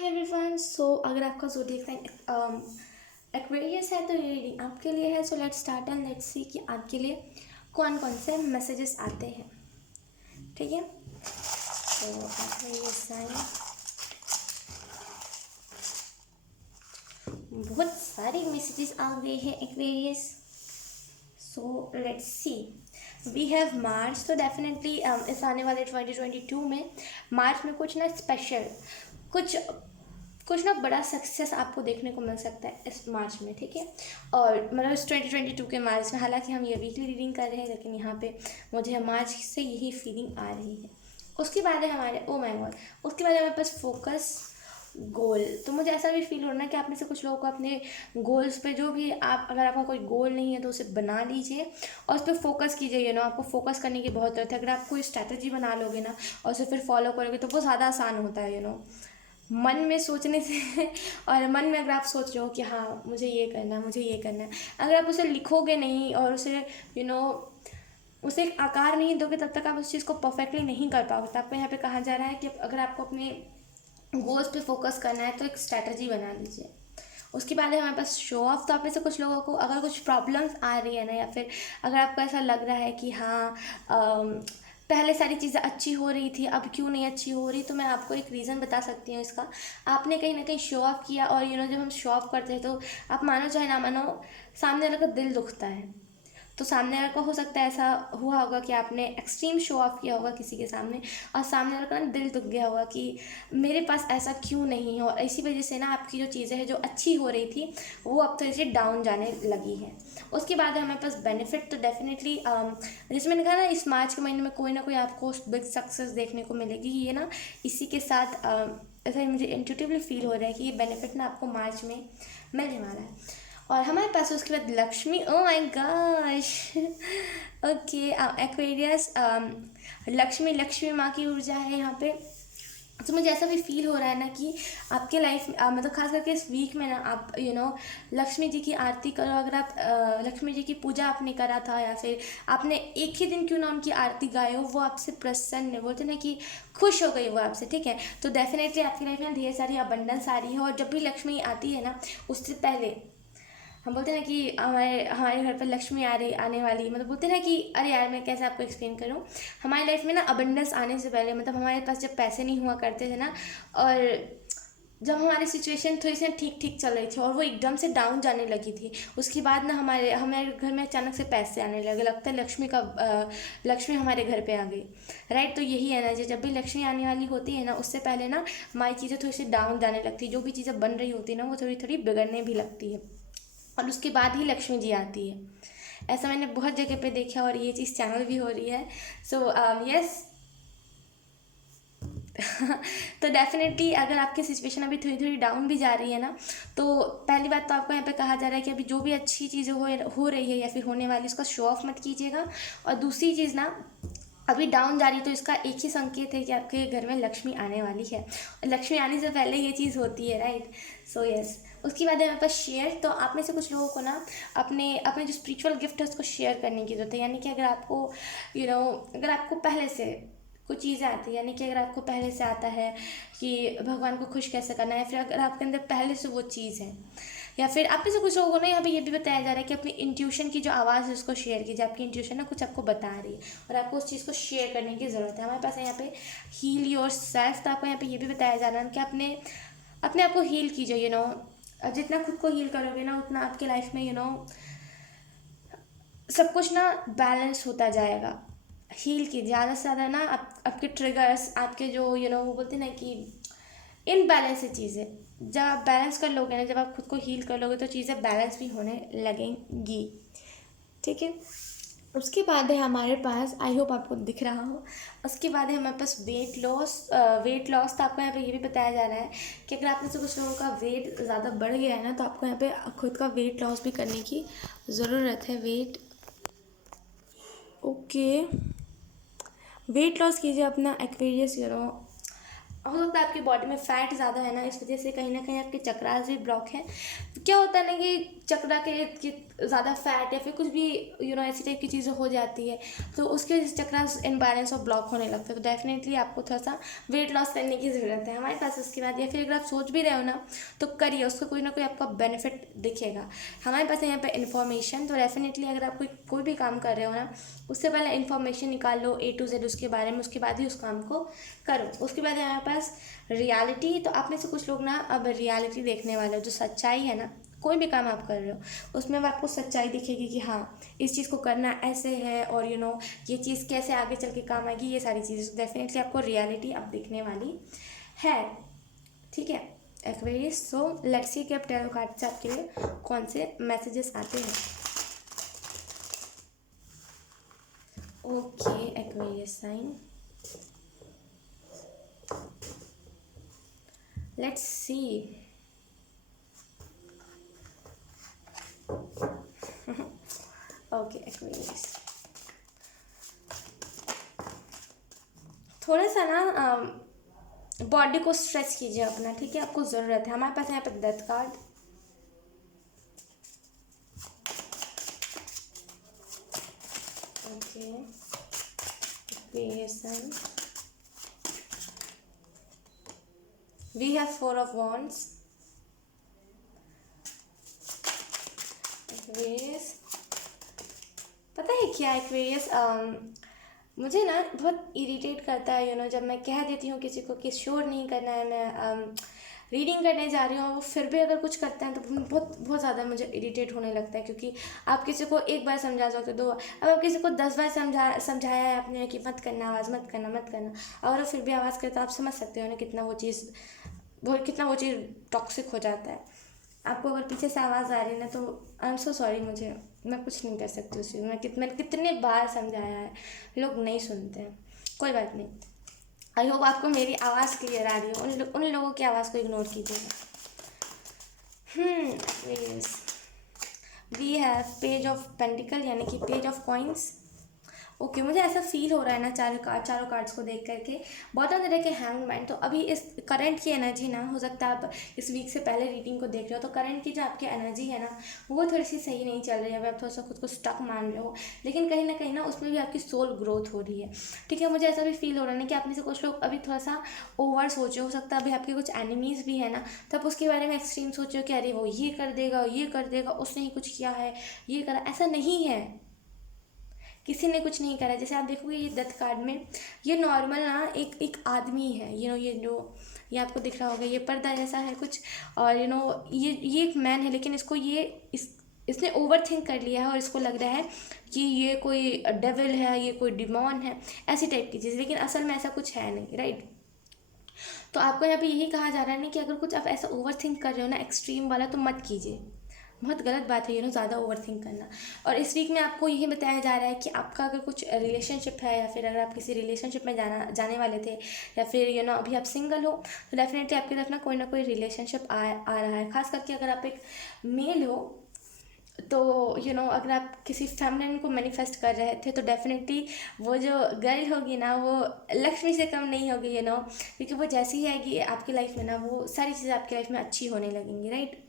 Everyone. अगर आपका zodiac sign Aquarius है तो ये रीडिंग आपके लिए है। So let's start and let's see कि आपके लिए कौन कौन से मैसेजेस आते हैं। ठीक है, तो एक्वेरियस साइन बहुत सारे मैसेजेस आ गए हैं Aquarius. So let's see, we have March. तो डेफिनेटली इस आने वाले 2022 में मार्च में कुछ ना स्पेशल, कुछ कुछ ना बड़ा सक्सेस आपको देखने को मिल सकता है इस मार्च में। ठीक है, और मतलब इस 2022 के मार्च में, हालांकि हम ये वीकली रीडिंग कर रहे हैं लेकिन यहाँ पे मुझे मार्च से यही फीलिंग आ रही है। उसके बाद है हमारे, ओ माय गॉड, उसके बाद हमारे पास फोकस गोल। तो मुझे ऐसा भी फील हो रहा है कि आप में से कुछ लोगों को अपने गोल्स पे, जो भी आप, अगर आपका कोई गोल नहीं है तो उसे बना लीजिए और उस पर फोकस कीजिए। आपको फोकस करने की बहुत ज़रूरत है। अगर आप कोई स्ट्रैटेजी बना लोगे ना और उसे फिर फॉलो करोगे तो वो ज़्यादा आसान होता है। मन में सोचने से और मन में अगर आप सोच रहे हो कि हाँ मुझे ये करना है, मुझे ये करना है, अगर आप उसे लिखोगे नहीं और उसे उसे एक आकार नहीं दोगे तब तक आप उस चीज़ को परफेक्टली नहीं कर पाओगे। तो आपको यहाँ पे कहा जा रहा है कि अगर आपको अपने गोल्स पे फोकस करना है तो एक स्ट्रैटेजी बना लीजिए। उसके बाद है हमारे पास शो ऑफ। तो आप में से कुछ लोगों को अगर कुछ प्रॉब्लम्स आ रही है ना, या फिर अगर आपको ऐसा लग रहा है कि हाँ पहले सारी चीज़ें अच्छी हो रही थी अब क्यों नहीं अच्छी हो रही, तो मैं आपको एक रीज़न बता सकती हूँ इसका। आपने कहीं ना कहीं शो ऑफ किया और जब हम शो ऑफ करते हैं तो आप मानो चाहे ना मानो सामने वाले का दिल दुखता है। तो सामने वाले को हो सकता है ऐसा हुआ होगा कि आपने एक्सट्रीम शो ऑफ किया होगा किसी के सामने और सामने वाले का ना दिल दुख गया होगा कि मेरे पास ऐसा क्यों नहीं है, और इसी वजह से ना आपकी जो चीज़ें हैं जो अच्छी हो रही थी वो अब थोड़ी सी डाउन जाने लगी है। उसके बाद है हमारे पास बेनिफिट। तो डेफिनेटली जैसे मैंने कहा ना, इस मार्च के महीने में कोई ना कोई आपको बिग सक्सेस देखने को मिलेगी। ये ना इसी के साथ ऐसा मुझे इंट्यूटिवली फील हो रहा है कि ये बेनिफिट ना आपको मार्च में मिलने वाला है। और हमारे पास उसके बाद Lakshmi, oh my gosh, okay Aquarius, Lakshmi माँ की ऊर्जा है यहाँ पे। तो मुझे ऐसा भी फील हो रहा है ना कि आपके लाइफ में मतलब खास करके इस वीक में ना आप लक्ष्मी जी की आरती करो। अगर आप लक्ष्मी जी की पूजा आपने करा था या फिर आपने एक ही दिन क्यों ना उनकी आरती गाए हो, वो आपसे प्रसन्न, बोलते ना कि खुश हो गई वो आपसे। ठीक है, तो डेफिनेटली आपकी लाइफ में ढेर सारी अबंडेंस आ रही है। और जब भी लक्ष्मी आती है ना, उससे पहले हम बोलते हैं ना कि हमारे हमारे घर पर लक्ष्मी आने वाली, मतलब बोलते हैं ना कि अरे यार मैं कैसे आपको एक्सप्लेन करूँ। हमारी लाइफ में ना अबंडेंस आने से पहले, मतलब हमारे पास जब पैसे नहीं हुआ करते थे ना, और जब हमारी सिचुएशन थोड़ी सी ठीक ठीक चल रही थी और वो एकदम से डाउन जाने लगी थी, उसके बाद ना हमारे हमारे घर में अचानक से पैसे आने लगे। लगता है लक्ष्मी हमारे घर पे आ गई। राइट, तो यही है ना, जब भी लक्ष्मी आने वाली होती है ना, उससे पहले ना हमारी चीज़ें थोड़ी सी डाउन जाने लगती है। जो भी चीज़ें बन रही होती है ना वो थोड़ी थोड़ी बिगड़ने भी लगती है और उसके बाद ही लक्ष्मी जी आती है। ऐसा मैंने बहुत जगह पे देखा और ये चीज़ चैनल भी हो रही है। सो यस तो डेफिनेटली अगर आपकी सिचुएशन अभी थोड़ी थोड़ी डाउन भी जा रही है ना, तो पहली बात तो आपको यहाँ पे कहा जा रहा है कि अभी जो भी अच्छी चीज़ें हो रही है या फिर होने वाली, उसका शो ऑफ मत कीजिएगा। और दूसरी चीज़ ना, अभी डाउन जा रही तो इसका एक ही संकेत है कि आपके घर में लक्ष्मी आने वाली है। लक्ष्मी आने से पहले ये चीज़ होती है, राइट। सो यस, उसके बाद है हमारे पास शेयर। तो आप में से कुछ लोगों को ना अपने अपने जो स्पिरिचुअल गिफ्ट है उसको शेयर करने की जरूरत है। यानी कि अगर आपको अगर आपको पहले से कुछ चीज़ें आती है, यानी कि अगर आपको पहले से आता है कि भगवान को खुश कैसे करना है, फिर अगर आपके अंदर पहले से वो चीज़ है, या फिर आप में से कुछ लोगों को ना यहाँ पे ये भी बताया जा रहा है कि अपनी इंट्यूशन की जो आवाज़ है उसको शेयर कीजिए। आपकी इंट्यूशन ना कुछ आपको बता रही है और आपको उस चीज़ को शेयर करने की ज़रूरत है। हमारे पास है यहाँ पे हील योर सेल्फ। तो आपको यहाँ पे ये भी बताया जा रहा है कि अपने अपने आप को हील कीजिए। जितना खुद को हील करोगे ना उतना आपके लाइफ में सब कुछ ना बैलेंस होता जाएगा। हील की ज़्यादा से ज़्यादा ना आपके ट्रिगर्स, आपके जो वो बोलते हैं ना कि इनबैलेंस चीज़ें, जब आप बैलेंस कर लोगे ना, जब आप खुद को हील कर लोगे तो चीज़ें बैलेंस भी होने लगेंगी। ठीक है, उसके बाद है हमारे पास, आई होप आपको दिख रहा हो, उसके बाद है हमारे पास वेट लॉस। तो आपको यहाँ पे ये भी बताया जा रहा है कि अगर आप में से कुछ लोगों का वेट ज़्यादा बढ़ गया है ना, तो आपको यहाँ पे खुद का वेट लॉस भी करने की ज़रूरत है। वेट लॉस कीजिए अपना एक्वेरियस। हो सकता है आपकी बॉडी में फैट ज़्यादा है ना, इस वजह से कहीं ना कहीं आपके चक्रास भी ब्लॉक है। क्या होता है ना कि चक्रा के ज़्यादा फैट या फिर कुछ भी ऐसी टाइप की चीज़ें हो जाती है, तो उसकी वजह से चक्रा इनबैलेंस और ब्लॉक होने लगता है। तो डेफिनेटली आपको थोड़ा सा वेट लॉस करने की ज़रूरत है हमारे पास। उसके बाद या फिर अगर आप सोच भी रहे हो ना, तो करिए, उसका कोई ना कोई आपका बेनिफिट दिखेगा। हमारे पास है यहाँ पे इन्फॉर्मेशन। तो डेफिनेटली अगर आप कोई भी काम कर रहे हो ना, उससे पहले इन्फॉर्मेशन निकाल लो A to Z उसके बारे में, उसके बाद ही उस काम को करो। उसके बाद है हमारे पास रियलिटी। तो आप में से कुछ लोग ना अब रियलिटी देखने वाले हो, जो सच्चाई है ना, कोई भी काम आप कर रहे हो उसमें अब आपको सच्चाई दिखेगी कि हाँ, इस चीज़ को करना ऐसे है, और ये चीज़ कैसे आगे चल के काम आएगी, ये सारी चीज़ें डेफिनेटली आपको रियलिटी अब दिखने वाली है। ठीक है एक्वेरियस, सो लेट्स सी कि अब टैरो कार्ड से आपके लिए कौन से मैसेजेस आते हैं। Okay Aquarius sign, let's see. Okay Aquarius, थोड़ा सा ना बॉडी को स्ट्रेच कीजिए अपना, ठीक है, आपको ज़रूरत है। हमारे पास यहाँ पे death card, okay Aquarius, we have 4 of wands, Aquarius. पता है क्या एक्वेरियस, मुझे ना बहुत इरिटेट करता है जब मैं कह देती हूँ किसी को कि श्योर नहीं करना है, मैं रीडिंग करने जा रही हूँ, वो फिर भी अगर कुछ करते हैं तो बहुत बहुत ज़्यादा मुझे इरिटेट होने लगता है। क्योंकि आप किसी को एक बार समझा सकते हो, 2 बार, अब आप किसी को 10 बार समझाया है आपने कि मत करना, आवाज़ मत करना, मत करना, और वो फिर भी आवाज़ करे, तो आप समझ सकते हो ना कितना वो चीज़ टॉक्सिक हो जाता है। आपको अगर पीछे से आवाज़ आ रही है ना, तो आई एम सो सॉरी, मैं कुछ नहीं कर सकती उस चीज़ में। मैंने कितने बार समझाया है, लोग नहीं सुनते हैं। कोई बात नहीं, आई होप आपको मेरी आवाज़ क्लियर आ रही है। उन लोगों की आवाज़ को इग्नोर कीजिएगा। Yes, we have page of pentacle, यानी कि पेज ऑफ कॉइन्स। ओके मुझे ऐसा फील हो रहा है ना चारों कार्ड्स को देख करके, बहुत तरह के हैंगमैन। तो अभी इस करंट की एनर्जी ना, हो सकता है आप इस वीक से पहले रीडिंग को देख रहे हो, तो करंट की जो आपकी एनर्जी है ना, वो थोड़ी सी सही नहीं चल रही है। अभी आप थोड़ा सा खुद को स्टक मान रहे हो, लेकिन कहीं ना उसमें भी आपकी सोल ग्रोथ हो रही है। ठीक है, मुझे ऐसा भी फील हो रहा है ना कि आप में से कुछ लोग अभी थोड़ा सा ओवर सोचे, हो सकता है अभी आपके कुछ एनिमीज़ भी है ना, तो आप उसके बारे में एक्सट्रीम सोचो कि अरे वो ये कर देगा, उसने ही कुछ किया है, ये करा। ऐसा नहीं है, किसी ने कुछ नहीं करा। जैसे आप देखोगे ये डेथ कार्ड में, ये नॉर्मल ना एक आदमी है, ये आपको दिख रहा होगा, ये पर्दा जैसा है कुछ, और ये एक मैन है, लेकिन इसने ओवर थिंक कर लिया है, और इसको लग रहा है कि ये कोई डेविल है, ये कोई डिमॉन है, ऐसी टाइप की चीज़। लेकिन असल में ऐसा कुछ है नहीं, राइट। तो आपको यहाँ पे यही कहा जा रहा है ना कि अगर कुछ आप ऐसा ओवर थिंक कर रहे हो ना, एक्सट्रीम वाला, तो मत कीजिए। बहुत गलत बात है ज़्यादा ओवर थिंक करना। और इस वीक में आपको यही बताया जा रहा है कि आपका अगर कुछ रिलेशनशिप है, या फिर अगर आप किसी रिलेशनशिप में जाने वाले थे, या फिर अभी आप सिंगल हो, तो डेफिनेटली आपकी तरफ ना कोई रिलेशनशिप आ रहा है। खास करके अगर आप एक मेल हो, तो अगर आप किसी फेमिनिन को मैनिफेस्ट कर रहे थे, तो डेफिनेटली वो जो गर्ल होगी ना, वो लक्ष्मी से कम नहीं होगी क्योंकि वो जैसी ही आएगी आपकी लाइफ में ना, वो सारी चीज़ें आपकी लाइफ में अच्छी होने लगेंगी, राइट।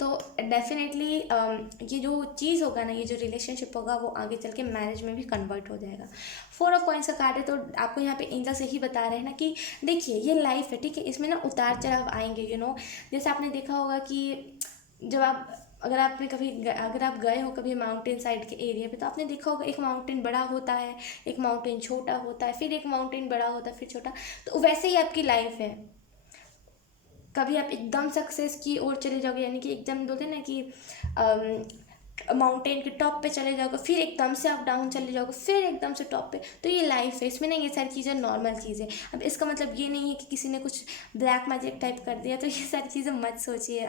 तो डेफिनेटली ये जो चीज़ होगा ना, ये जो रिलेशनशिप होगा, वो आगे चल के मैरिज में भी कन्वर्ट हो जाएगा। 4 ऑफ कॉइन्स का कार्ड है, तो आपको यहाँ पे एंजल्स यही बता रहे हैं ना कि देखिए ये लाइफ है, ठीक है, इसमें ना उतार चढ़ाव आएंगे। जैसे आपने देखा होगा कि जब अगर आप गए हो कभी माउंटेन साइड के एरिया पे, तो आपने देखा होगा एक माउंटेन बड़ा होता है, एक माउंटेन छोटा होता है, फिर एक माउंटेन बड़ा होता है, फिर छोटा। तो वैसे ही आपकी लाइफ है, कभी आप एकदम सक्सेस की ओर चले जाओगे, यानी कि एकदम बोलते हैं ना कि माउंटेन के टॉप पे चले जाओगे, फिर एकदम से आप डाउन चले जाओगे, फिर एकदम से टॉप पे। तो ये लाइफ है, इसमें ना ये सारी चीज़ें नॉर्मल चीज़ें। अब इसका मतलब ये नहीं है कि किसी ने कुछ ब्लैक मैजिक टाइप कर दिया, तो ये सारी चीज़ें मत सोचिए।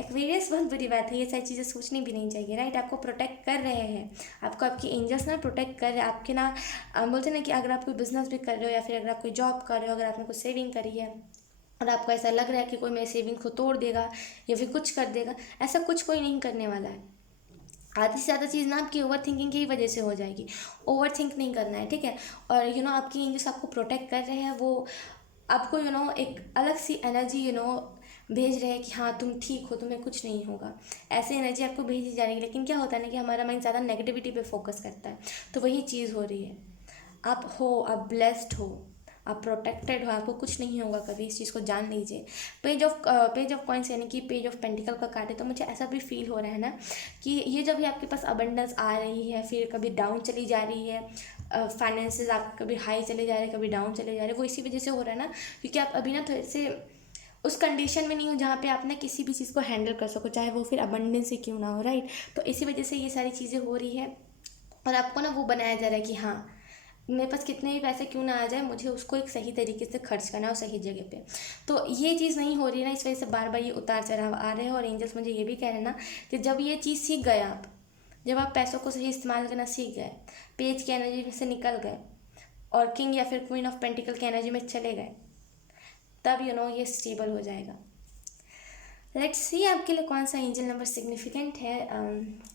एक्वेरियस बहुत बुरी बात है, ये सारी चीज़ें सोचनी भी नहीं चाहिए, राइट। आपको प्रोटेक्ट कर रहे हैं, आपको आपकी एंजल्स ना प्रोटेक्ट कर रहे हैं आपके ना। बोलते हैं ना कि अगर आप कोई बिजनेस भी कर रहे हो, या फिर अगर आप कोई जॉब कर रहे हो, अगर आपने कुछ सेविंग करी है और आपको ऐसा लग रहा है कि कोई मेरी सेविंग को तोड़ देगा या फिर कुछ कर देगा, ऐसा कुछ कोई नहीं करने वाला है। आधी से ज़्यादा चीज़ ना आपकी ओवर थिंकिंग की वजह से हो जाएगी। ओवर थिंक नहीं करना है, ठीक है। और आपकी एंजल्स आपको प्रोटेक्ट कर रहे हैं, वो आपको एक अलग सी एनर्जी भेज रहे हैं कि हाँ तुम ठीक हो, तुम्हें कुछ नहीं होगा, ऐसे एनर्जी आपको भेजी जा रही है। लेकिन क्या होता है ना कि हमारा माइंड ज़्यादा नेगेटिविटी पे फोकस करता है, तो वही चीज़ हो रही है। आप हो, आप ब्लेस्ड हो, आप प्रोटेक्टेड हो, आपको कुछ नहीं होगा कभी, इस चीज़ को जान लीजिए। पेज ऑफ कॉइंस यानी कि पेज ऑफ पेंटिकल का कार्ड है, तो मुझे ऐसा भी फील हो रहा है ना कि ये जब भी आपके पास अबंडेंस आ रही है, फिर कभी डाउन चली जा रही है, फाइनेंसेस आपके कभी हाई चले जा रहे हैं, कभी डाउन चले जा रहे हैं, वो इसी वजह से हो रहा है ना, क्योंकि आप अभी ना थोड़े से उस कंडीशन में नहीं हो जहाँ पे आप ना किसी भी चीज़ को हैंडल कर सको, चाहे वो फिर अबंडेंस से क्यों ना हो, राइट। तो इसी वजह से ये सारी चीज़ें हो रही है, और आपको ना वो बनाया जा रहा है कि हाँ मेरे पास कितने भी पैसे क्यों ना आ जाए, मुझे उसको एक सही तरीके से खर्च करना है और सही जगह पे। तो ये चीज़ नहीं हो रही है ना, इस वजह से बार बार ये उतार चढ़ाव आ रहे हैं। और एंजल्स मुझे ये भी कह रहे हैं ना कि जब ये चीज़ सीख गए आप, जब आप पैसों को सही इस्तेमाल करना सीख गए, पेज की एनर्जी में से निकल गए और किंग या फिर क्वीन ऑफ पेंटिकल की एनर्जी में चले गए, तब ये स्टेबल हो जाएगा। लेट्स सी आपके लिए कौन सा एंजल नंबर सिग्निफिकेंट है।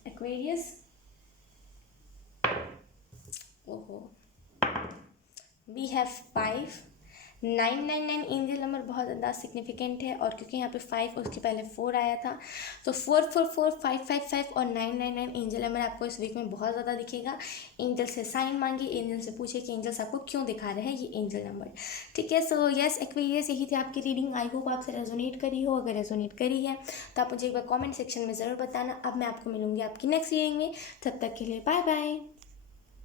एक्वेरियस, ओहो, वी हैव 5। 999 एंजल नंबर बहुत ज़्यादा सिग्निफिकेंट है, और क्योंकि यहाँ पे 5 उसके पहले 4 आया था, तो 444 555 और 999 एंजल नंबर आपको इस वीक में बहुत ज़्यादा दिखेगा। एंजल से साइन मांगिए, एंजल से पूछिए कि एंजल्स आपको क्यों दिखा रहे हैं ये एंजल नंबर। ठीक है, सो यस एक्वेरियस, यही थी आपकी रीडिंग। आई होप आपसे रेजोनेट करी हो। अगर रेजोनेट करी है तो आप मुझे एक बार कॉमेंट सेक्शन में ज़रूर बताना। अब मैं आपको मिलूंगी आपकी नेक्स्ट रीडिंग में, तब तक के लिए बाय बाय।